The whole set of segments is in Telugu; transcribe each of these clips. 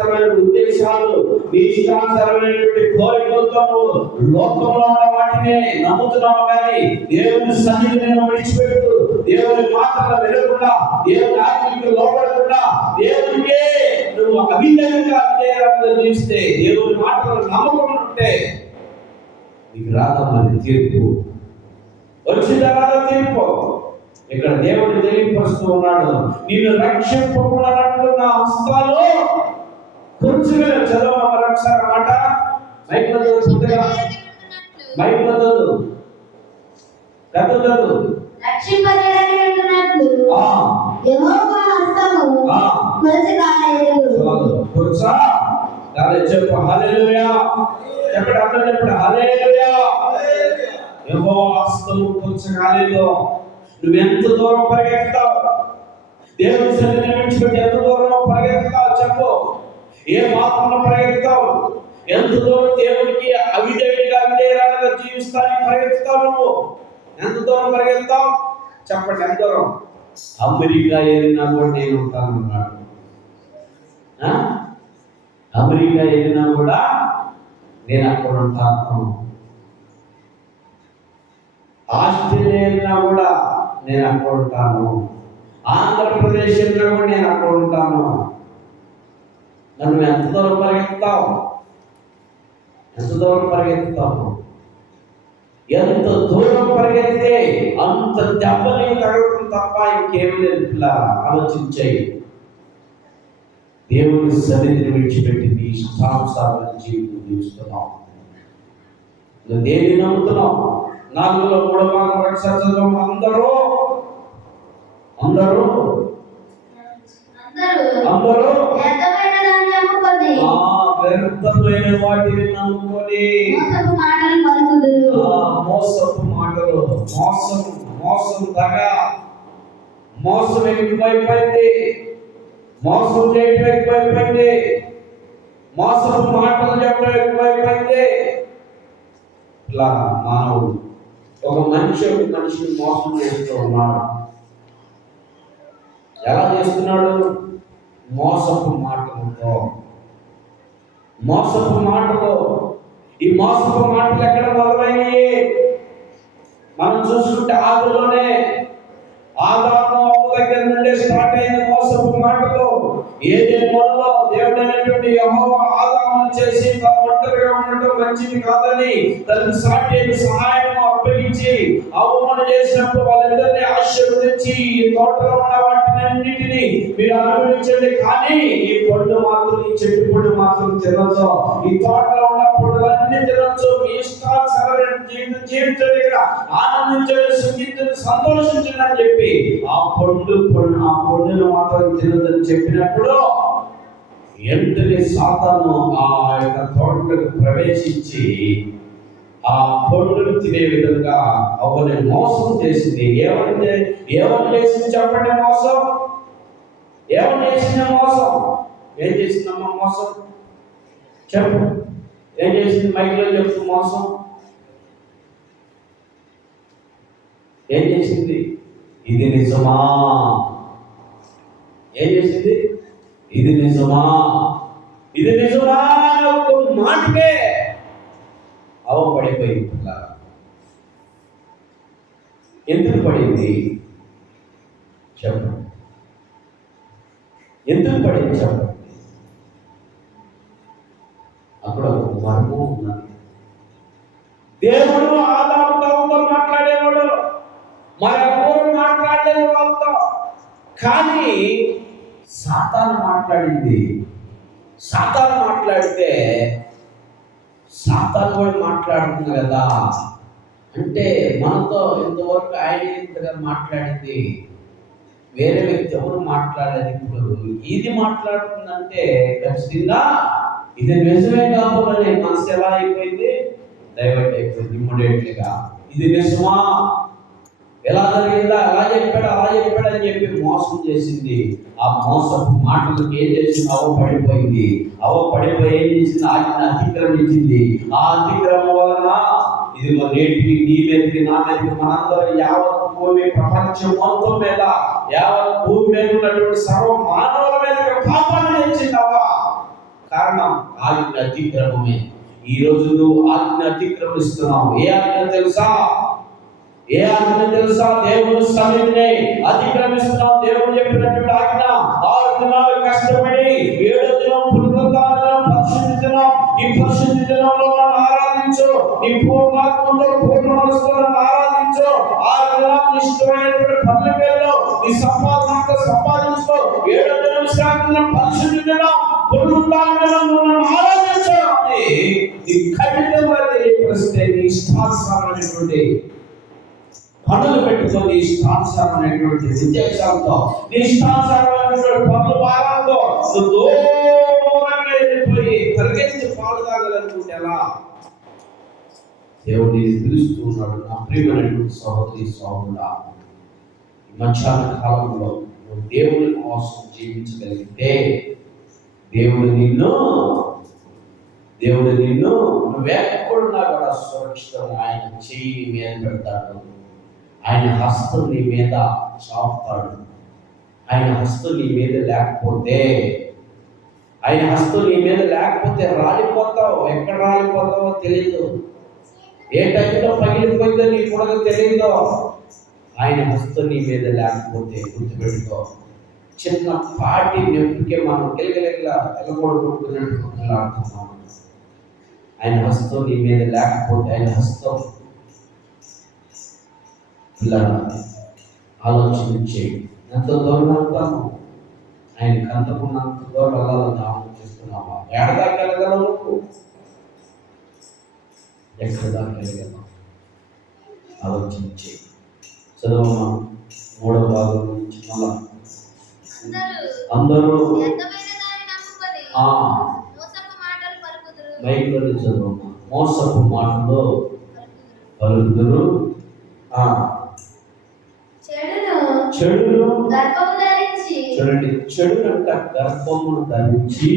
ఇష్టానుసారమైన ఉద్దేశాలు, నీ ఇష్టానుసారమైనటువంటి కోరికలతో లోకంలో ఉన్న వాటిని నమ్ముతున్నావు. కానీ దేవుని సన్నిధిని నేను విడిచిపెట్టు, దేవుని మాటలు వినకుండా, దేవుని ఆజ్ఞలకు లోబడకుండా, దేవునికే నువ్వు అవిధంగా జీవిస్తే, దేవుని మాటలు నమ్మకం ఉంటే నీకు రాదన్నది తీర్పు. వచ్చిన తీర్పు. ఇక్కడ దేవుడు తెలియపరుస్తూ ఉన్నాడు, నేను రక్షింపబడినట్లు నా హస్తాలు కొంచెం చదవ రక్షణ మాట మైక్ లో చదువుతుందిగా, మైక్ లో చదువు, పెద్ద చదువు. రక్షింపజేయనట్లు యెహోవా హస్తము కొలచగాలేదు. కొలచా దాని చెప్పు హల్లెలూయా. చెప్పండి, అందరూ చెప్పండి హల్లెలూయా. యెహోవా హస్తము కొలచగాలేదు. నువ్వు ఎంత దూరం పరిగెత్తావు, దేవుని సన్నిధిని విడిచిపెట్టి ఎంత దూరం పరిగెత్తావు చెప్పు. ఏ మార్గంలో పరిగెత్తావు, ఎంత దూరం దేవునికి అవిధేయుడిగా జీవిస్తానికి పరిగెత్తావు, నువ్వు ఎంత దూరం పరిగెత్తావు చెప్పండి. ఎంత దూరం? అమెరికా వెళ్ళినా కూడా నేను ఉంటాను అన్నాడు. అమెరికా వెళ్ళినా కూడా నేను అక్కడ ఉంటాను. ఆస్ట్రేలియా వెళ్ళినా కూడా నేను అక్కడ ఉంటాను. ఆంధ్రప్రదేశ్ వెళ్ళినా కూడా నేను అక్కడ ఉంటాను. నన్ను ఎంత దూరం పరిగెత్తావు, ఎంత దూరం పరిగెత్తావు? ఎంత దూరం పరిగెత్తే అంత దెబ్బని తగలడం తప్ప ఇంకేమి లేదు. ఇలా ఆలోచించాయి. దేవుని సన్నిధిని విడిచిపెట్టి నీ ఇష్టానుసారమైన జీవితం జీవిస్తున్నావు. నువ్వు దేన్ని నమ్ముతున్నావు? 4లో 3 భాగం రక్షించడం. అందరూ వ్యర్థమైన వాటిని నమ్ముకొని మోసపు మాటలు, మోసం దగ, మోసం ఎక్కువైపోయింది, మోసం చేయడం ఎక్కువైపోయింది, మోసపు మాటలు చెప్పడం ఎక్కువైపోయింది. ఇట్లా మానవుడు ఒక మనిషిని మోసం చేస్తూ ఉన్నాడు. ఎలా చేస్తున్నాడు? మోసపు మాటలతో. మోసపు మాటలు. ఈ మోసపు మాటలు ఎక్కడ మొదలయ్యాయి? మనం చూసుకుంటే ఆదిలోనే ఆదాము దగ్గర నుండి స్టార్ట్ అయిన మోసపు మాటలు. ఏదైనా దేవుడు అనేటువంటి యెహోవా ఆదామును చేసి తాను ఒంటరిగా ఉండటం మంచిది కాదని తనకు సాటి సహాయం అప్పగించి అవమానం చేసినప్పుడు వాళ్ళిద్దరిని ఆశీర్వదించి ఈ తోటలో ఉన్న వాటినన్నిటిని మీరు అనుభవించండి, కానీ ఈ పండు మాత్రం, ఈ చెట్టు పండు మాత్రం తినొచ్చు, ఈ తోటలో ఉన్న పండులన్నీ తినొచ్చు, మీ ఇష్టానుసారమైన జీవితం జీవించండి, ఇక్కడ ఆనందించండి, సుఖించండి, సంతోషించండి అని చెప్పి ఆ పండును మాత్రం తినదని చెప్పినప్పుడు వెంటనే సాతాను ఆ యొక్క తోటకు ప్రవేశించి ఆ పండును తినే విధంగా అవని మోసం చేసింది. ఏమని చేసింది చెప్పండి? మోసం. ఏమని చేసింది మోసం? ఏం చేసిందమ్మా మోసం? చెప్పు, ఏం చేసింది? మైక్లో చెప్పు. మోసం ఏం చేసింది? ఇది నిజమా? ఏం చేసింది? ఇది నిజమా, ఇది నిజమా ఒక మాటకే పడిపోయింది. ఎందుకు పడింది చెప్పండి? ఎందుకు పడింది చెప్పండి? అక్కడ ఒక మర్మం ఉన్నది. దేవుడు ఆదాముతో మాట్లాడేవాడు, మరెవరు మాట్లాడలేదు వాళ్ళతో. కానీ సాతాను మాట్లాడింది. సాతాను మాట్లాడితే సాతాను కూడా మాట్లాడుతుంది కదా. అంటే మనతో ఇంతవరకు ఆయన ఇంతగా మాట్లాడింది వేరే వ్యక్తి ఎవరు మాట్లాడలేదు. ఇప్పుడు ఇది మాట్లాడుతుందంటే ఖచ్చితంగా ఇది నిజమే కావాలని మనసు ఎలా అయిపోయింది? డైవర్ట్ అయిపోయింది ఇమ్మీడియట్లీగా. ఇది నిజమా? ఎలా జరిగిందా? అలా చెప్పాడు అని చెప్పి మోసం చేసింది. ఆ మోసపు మాటలకు ఏం చేసింది? పడిపోయింది. పడిపోయి ఏం చేసింది? ఆజ్ఞ అతిక్రమించింది. ఆ అతిక్రమం వలన ఇదిగో నేటికి నీ మీదకి, నా మీదకి, మనందరూ యావత్ భూమి, ప్రపంచం మొత్తం మీద, యావత్ భూమి మీద ఉన్నటువంటి సర్వ మానవుల మీదకి పాపాన్ని తెచ్చింది. కారణం ఆజ్ఞ అతిక్రమమే. ఈ రోజు నువ్వు ఆజ్ఞ అతిక్రమిస్తున్నావు. ఏ ఆజ్ఞ తెలుసా? ఏ ఆజ్ఞ తెలుసా? దేవుని సన్నిధిని అతిక్రమిస్తున్నావు. దేవుడు చెప్పినటువంటి ఆజ్ఞ 6 దినాలు కష్టపడి 7వ దినం పునరుత్థానం పరిశుద్ధ దినం. ఈ పరిశుద్ధ దినంలో నన్ను ఆరాధించు, నీ పూర్ణాత్మతో పూర్ణ మనసుతో నన్ను ఆరాధించు. 6 దినాలు ఇష్టమైనటువంటి పనుల పేరులో నీ సంపాదనతో సంపాదించుకో. 7వ దినం విశ్రాంతి దినం, పరిశుద్ధ దినం, పునరుత్థాన దినం నువ్వు నన్ను ఆరాధించు అని నీ ఖచ్చితంగా తెలియపరిస్తే నీ ఇష్టానుసారమైనటువంటి పనులు పెట్టుకొని ఇష్టానుసారమైనటువంటి ఉద్దేశాలతో నీ ఇష్టానుసారమైనటువంటి పనుల భారంతో దూరంగా వెళ్ళిపోయి పరిగెత్తి పాలు తాగాలనుకుంటే ఎలా? దేవుడు నేను పిలుస్తూ ఉన్నాడు. నా ప్రియమైనటువంటి సహోదరి సహోదరుడా, ఈ మధ్యాహ్న కాలంలో నువ్వు దేవుని కోసం జీవించగలిగితే దేవుడు నిన్ను నువ్వెక్కడున్నా కూడా సురక్షితంగా ఆయన చెయ్యి మీద పెడతాడు. ఆయన హస్తం నీ మీద చాపుతాడు. ఆయన హస్తం నీ మీద లేకపోతే రాలిపోతావు. ఎక్కడ రాలిపోతావో తెలియదు. ఏ టైంలో పగిలిపోయిందో నీ కూడా తెలియదు. ఆయన హస్తం నీ మీద లేకపోతే గుర్తుపెట్టుకో, చిన్న పాటి నొప్పికే మనం ఎలగొడుకుంటున్నట్టు ఆయన హస్తం నీ మీద లేకపోతే, ఆయన హస్తం ఆలోచించి ఎంత దూరం వెళ్తాము, ఆయనకు అంతకున్నంత దూరం వెళ్ళాలని ఆలోచిస్తున్నావా? ఎక్కడిదాకా వెళ్ళగలవు నువ్వు? ఎక్కడ దాకా వెళ్ళగలవు? ఆలోచించి చదువు. 3వ భాగం నుంచి మళ్ళా అందరూ మైకులో చదువు. మోసపు మాటలు పలుకుదురు, చెడును చూడండి, చెడునంట గర్భమును ధరించి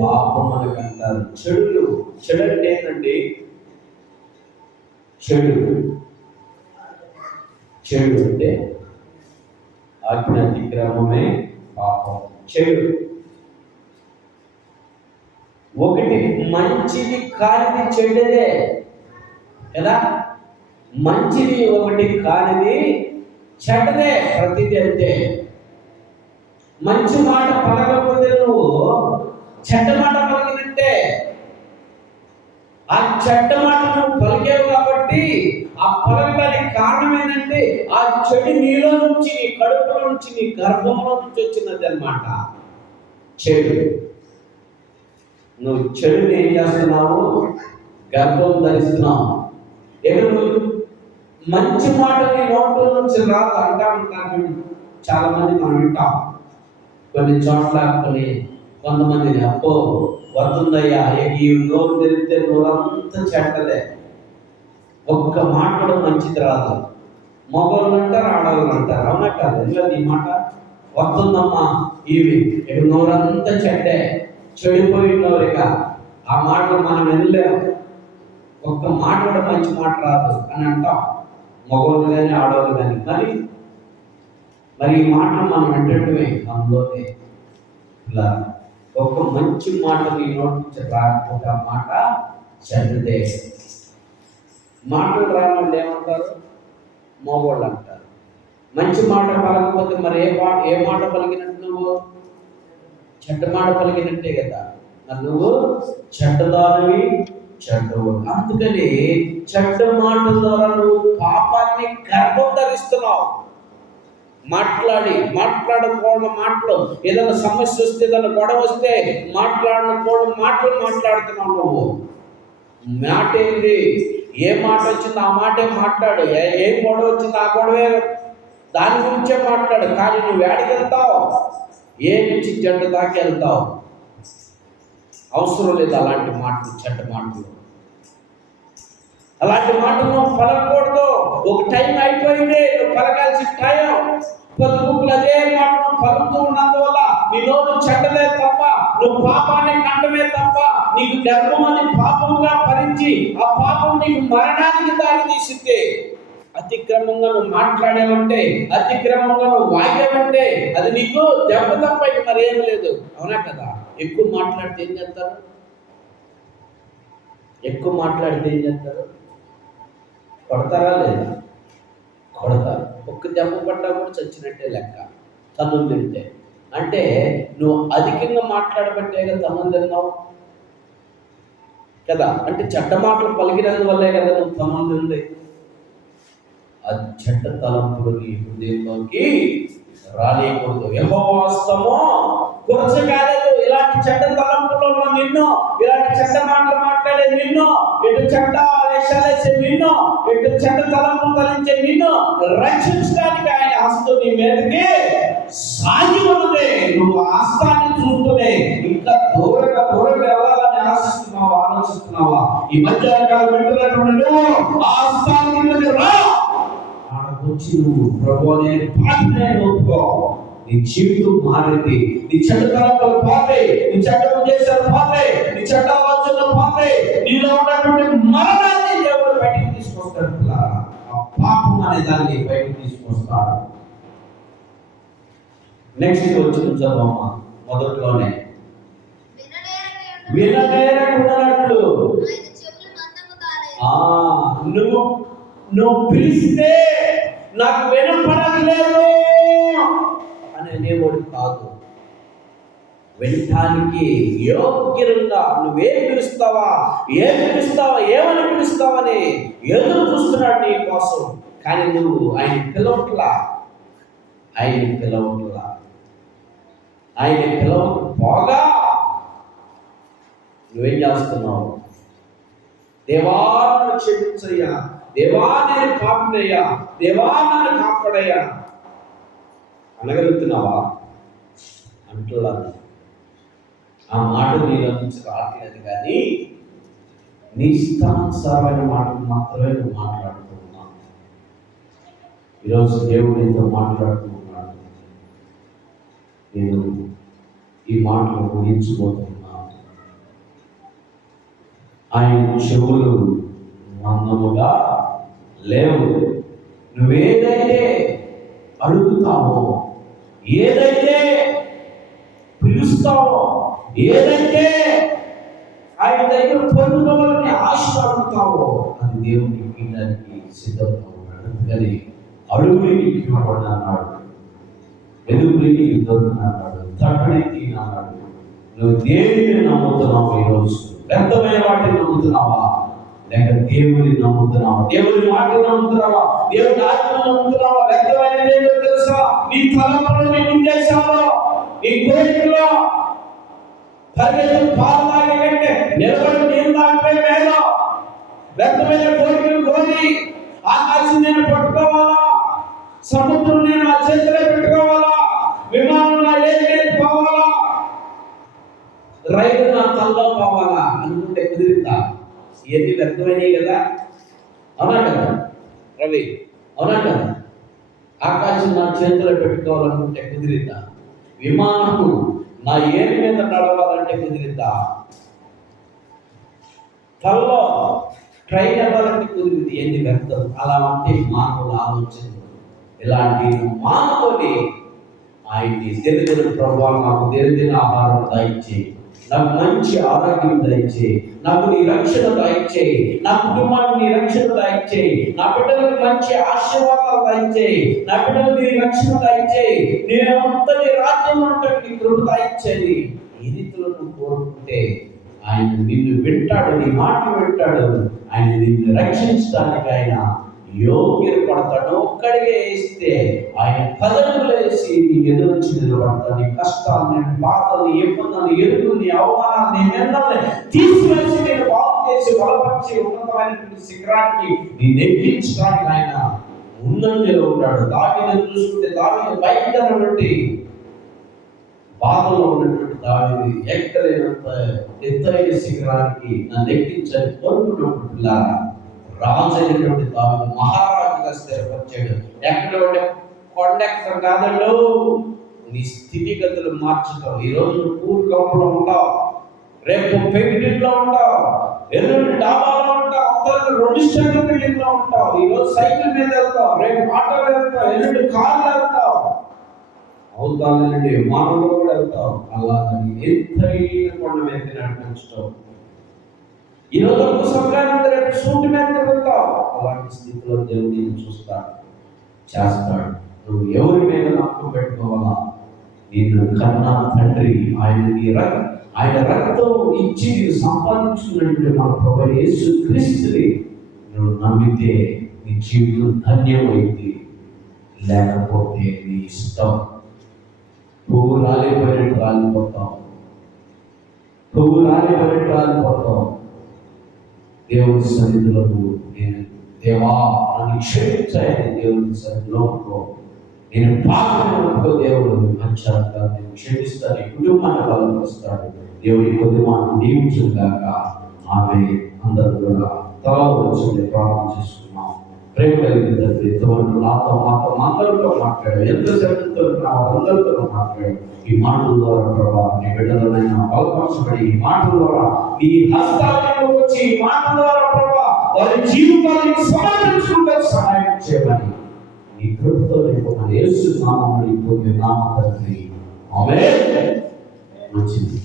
పాపములు కంటారు. చెడు అంటే ఏంటండి? చెడు అంటే ఆజ్ఞ అతిక్రమమే పాపం. చెడు ఒకటి మంచిది కానిది చెడ్డదే కదా. మంచిది ఒకటి కానిది చెడ్డదే. ప్రతిదీ అంతే. మంచి మాట పలకపోతే నువ్వు చెడ్డ మాట పలికినట్టే. ఆ చెడ్డ మాట నువ్వు పలికేవు కాబట్టి ఆ పలకడానికి కారణం ఏంటంటే ఆ చెడు నీలో నుంచి, నీ కడుపులో నుంచి, నీ గర్భంలో నుంచి వచ్చినది అన్నమాట. చెడు. నువ్వు చెడుని ఏం చేస్తున్నావు? గర్భం ధరిస్తున్నావు. నువ్వు మంచి మాట నీ నోట్లో నుంచి రాదు అంటాను. చాలా మంది మనం వింటాం. కొన్ని చోట్ల కొంతమందిని అప్పో వస్తుందయ్యా, ఈ నోరు తెరిస్తే నోరంతా చెడ్డదే. ఒక్క మాట కూడా మంచిది రాదు. మగవాళ్ళు అంటారు, ఆడవాళ్ళు అంటారు. అవునా కాదు? ఎందుకంటే ఈ మాట వస్తుందమ్మా, ఇవి నోరంతా చెడ్డే, చెడిపోయి నోరిక. ఆ మాటలు మనం వినలేము. ఒక్క మాట కూడా మంచి మాట రాదు అని అంటాం, మగవాళ్ళు కానీ ఆడవాళ్ళు కానీ. మరి ఈ మాటలు మనం వింటమే మనలోనే. ఇలా ఒక మంచి మాట నీ నోటి నుంచి రాకపోతే ఆ మాట చెడ్డదే. మాటలు రాని ఏమంటారు? మగవాళ్ళు అంటారు. మంచి మాట పలకపోతే మరి ఏ మాట పలికినట్టు? నువ్వు చెడ్డ మాట పలికినట్టే కదా. మరి నువ్వు చెడ్డదానివి, చెడ్డవు. అందుకని చెడ్డ మాటల ద్వారా నువ్వు పాపాన్ని గర్భం ధరిస్తున్నావు. మాట్లాడకపోవడం మాటలు, ఏదైనా సమస్య వస్తే, ఏదైనా గొడవ వస్తే మాట్లాడకపోవడం మాటలు మాట్లాడుతున్నావు నువ్వు. మాట ఏంటి? ఏ మాట వచ్చిందో ఆ మాటే మాట్లాడు. ఏం గొడవ వచ్చిందో ఆ గొడవే, దాని గురించే మాట్లాడు. కానీ నువ్వు ఏడికి వెళ్తావు? ఏ నుంచి చెడ్డ దాకా వెళ్తావు. అవసరం లేదు అలాంటి మాటలు, చెడ్డ మాటలు. అలాంటి మాటలు నువ్వు పలకూడదు. ఒక టైం అయిపోయింది, నువ్వు పలకాల్సిన టైం. పొద్దుగుప్పులు అదే మాటను పలుకుతూ ఉన్నందువల్ల నీ నోరు చెడ్డలే తప్ప, నువ్వు పాపాన్ని కండమే తప్ప, నీకు గర్భమని పాపముగా భరించి ఆ పాపం నీకు మరణానికి దారి తీసింది. అతిక్రమంగా నువ్వు మాట్లాడావంటే, అతిక్రమంగా నువ్వు వాగావంటే అది నీకు దెబ్బ తప్ప మరేం లేదు. అవునా కదా? ఎక్కువ మాట్లాడితే ఏం చేస్తారు? ఎక్కువ మాట్లాడితే ఏం చేస్తారు? కొడతారా లేదా? కొడతారు. ఒక్క దెబ్బ పడ్డా కూడా చచ్చినట్టే లెక్క. తన్నులు తింటే అంటే నువ్వు అధికంగా మాట్లాడబట్టే కదా తన్నులు తిన్నావు కదా. అంటే చెడ్డ మాటలు పలికినందువల్లే కదా నువ్వు తన్నులు తింది. అది చెడ్డ తలంపులు నీ హృదయంలోకి రాలేకూడదు. యెహోవా హస్తము కొరచ కాలేదు. ఇలాంటి చెడ్డ తలంపులలో నిన్ను, ఇలాంటి చెడ్డ మాటలు మాట్లాడే నిన్ను, ఎటు చెడ్డ వేషాలేసే నిన్ను, ఎటు చెడ్డ తలంపులు తలించే నిన్ను రక్షించడానికి ఆయన హస్తం నీ మీదకి సాగి ఉన్నదే. నువ్వు ఆ హస్తాన్ని చూస్తూనే ఇంకా దూరంగా వెళ్ళాలని ఆలోచిస్తున్నావా? ఈ మధ్యాహ్నకాలం వింటున్నటువంటి ఆ హస్తాన్ని కిందకి రా. వచ్చి నువ్వు ప్రభు అనే పాటనే ఒప్పుకో. నీ జీవితం మారింది. నీ చెడ్డ తలంపులు పోతాయి, నీ చెడ్డ చేశారు పోతాయి, నీ చెడ్డ ఆలోచనలు పోతాయి. నీలో ఉన్నటువంటి మరణాన్ని దేవుడు బయటికి తీసుకొస్తాడు. ఆ పాపం అనే దాన్ని బయటికి తీసుకొస్తాడు. నెక్స్ట్ వచ్చిన చదవమ్మ. మొదట్లోనే విననేరకున్నట్లు నువ్వు పిలిస్తే నాకు వినపడలేదు అని అనేవాడు కాదు. వినటానికి యోగ్యంగా నువ్వేం పిలుస్తావా, ఏమని పిలుస్తావని ఎదురు చూస్తున్నాడు నీ కోసం. కానీ నువ్వు ఆయన పిలవట్లా. ఆయన పిలవకపోగా నువ్వేం చేస్తున్నావు? దేవా నన్ను క్షమించయ్యా, దేవా నేను పాపినయ్యా, దేవా నన్ను కాపాడయ్యా అనగలుగుతున్నావా? అంటున్నాను. ఆ మాట నీలో నుంచి రావట్లేదు. కానీ నీ ఇష్టానుసారమైన మాటలు మాత్రమే నువ్వు మాట్లాడుతున్నావు. ఈరోజు దేవుడు నీతో మాట్లాడుతూ ఉన్నాడు. నేను ఈ మాటలు ముగించబోతున్నాను. ఆయన చెవులు మందముగా లేవు. నువ్వేదైతే అడుగుతావో, ఏదైతే పిలుస్తావో, ఏదైతే ఆయన దగ్గర పొందుకోవాలని ఆశపడుతావో అది దేవునికి ఇవ్వడానికి సిద్ధంగా ఉన్నాడు. అందుకని అడుగుడికి ఇవ్వబడినాడు, ఎదుగుడికి దొరుకుతున్నాడు, తట్టుడికి అన్నాడు. నువ్వు దేనిని నమ్ముతున్నావు? ఈరోజు వ్యర్థమైన వాటిని నమ్ముతున్నావా, లేక దేవుని నమ్ముతున్నావా? దేవుని మాటలు నమ్ముతున్నావా? దేవుని ఆత్మను నమ్ముతున్నావా? వ్యర్థమైన ఏంటో తెలుసా? నీ తలంపులు, నీ ఉద్దేశాలు, నీ కోరికలో పరిగెత్తులు పాలు తాగే కంటే నిలబడి నీళ్ళు తాగిపోయి మేలో వ్యర్థమైన కోరికలు కోరి ఆకాశం నేను పట్టుకోవాలా, సముద్రం నేను ఆ చేతిలో పెట్టుకోవాలా, విమానం నా ఏది పోవాలా, రైలు నా తలలో పోవాలా అనుకుంటే కుదిరిద్దా? ఇవన్నీ వ్యర్థమైనవి కదా. అవునా కదా రవి? అవునా కదా? ఆకాశం నా చేతిలో పెట్టుకోవాలనుకుంటే కుదిరిద్దా? విమానము నా ఏమి మీద నడవాలంటే కుదిరిద్దా? తలలో ట్రైన్ అవ్వాలంటే కుదిరింది. ఎన్ని వ్యర్థం. అలా ఉంటే మానవుల ఆలోచన ఇలాంటి మానవుని ఆయన్ని తెలిసిన ప్రభావం నాకు తెలిసిన ఆహారం దయచేయి, నాకు మంచి ఆరోగ్యం దయచేయి, నాకు నీ రక్షణ దయచేయి, నా కుటుంబానికి నీ రక్షణ దయచేయి, నా బిడ్డలకు మంచి ఆశీర్వాదాలు దయచేయి, నా బిడ్డలకు నీ రక్షణ దయచేయి, నేను అంతా నీ రాజ్యంలో ఉంటే నీ కృప దయచేయి. ఈ రీతిలో నువ్వు కోరుకుంటే ఆయన నిన్ను వింటాడు, నీ మాటలు వింటాడు. ఆయన నిన్ను రక్షించడానికి ఆయన యోగ్యత పడతాడు. ఒక్కడిగే వేస్తే ఆయన పదవులు వేసి నీ ఎదురుచి నిలబడతాడు. నీ కష్టాన్ని, బాధల్ని, ఇబ్బందులు, ఎరువుల్ని, అవమానాన్ని, నిందల్ని తీసివేసి నేను బాగు చేసి బలపరిచి ఉన్నతమైనటువంటి శిఖరానికి నీ నెగ్గించడానికి ఆయన ముందంజలో ఉంటాడు. దావీదును చూసుకుంటే దావీదు భయంకరమైనటువంటి బాధలో ఉన్నటువంటి దావీదు ఎక్కలేనంత ఎత్తైన శిఖరానికి నన్ను ఎక్కించని కోరుకున్నప్పుడు పిల్లారా, రాజు అయినటువంటి దావీదు మహారాజుగా స్థిరపరిచాడు. ఎక్కడ ఉండే కొండెక్కడ కాదంలో నీ స్థితిగతులు మార్చడం. ఈరోజు నువ్వు పూర్ కంపులో ఉంటావు, రేపు పెంగిటిలో ఉంటావు, ఎల్లుండి డాబాలో ఉంటావు, అవతల 2 స్టెప్ల బిల్డింగ్ లో ఉంటావు. ఈరోజు సైకిల్ మీద వెళ్తావు, రేపు ఆటోలో వెళ్తావు, ఎల్లుండి కార్లో వెళ్తావు, అవుతానండి విమానంలో కూడా వెళ్తావు. అలాగని ఎత్తైన కొండ మీద నడిపించడం. ఈరోజు ఒక సమయాన్ని రేపు సూట్ మీద వెళ్తావు. అలాంటి స్థితిలో దేవుడు నేను చూస్తాడు, చేస్తాడు. నువ్వు ఎవరి మీద నమ్మకం పెట్టుకోవాలా? నిన్ను కన్నా తండ్రి ఆయన రక్తం ఇచ్చి నీవు సంపాదించుకున్నట్టు మన ప్రభువైన యేసుక్రీస్తుని నువ్వు నమ్మితే నీ జీవితం ధన్యమైంది. లేకపోతే నీ ఇష్టం. పువ్వు రాలిపోయినట్టు రాలిపోతావు, పువ్వు రాలిపోయినట్టు రాలిపోతావు. దేవుని సన్నిధిలో నేను దేవా నన్ను క్షమించాయని దేవుని సన్నిధిలో నేను పాపంలో దేవుడు మంచిగా నేను క్షమిస్తాను, కుటుంబాన్ని బలపరుస్తాడు. దేవుడి కొద్ది మాట దీవించుగాక. ఆమె అందరూ కూడా తల వచ్చింది ప్రార్థన చేసుకున్నాం. ప్రేమ కలిగిన తండ్రి, ఇంతవరకు నాతో మాతో అందరితో మాట్లాడు, ఎంత శబ్దంతో అందరితో మాట్లాడు. ఈ మాటల ద్వారా ప్రభా నీ బిడ్డలనైనా బలపరచబడి ఈ మాటల ద్వారా నీ హస్తాలలో వచ్చి ఈ మాటల ద్వారా ప్రభా వారి జీవితాన్ని సమర్పించుకుంటే సహాయం చేయమని నీ కృపతో రేపు మన యేసు నామములో పొందే నామ తండ్రి. ఆమేన్. మంచిది.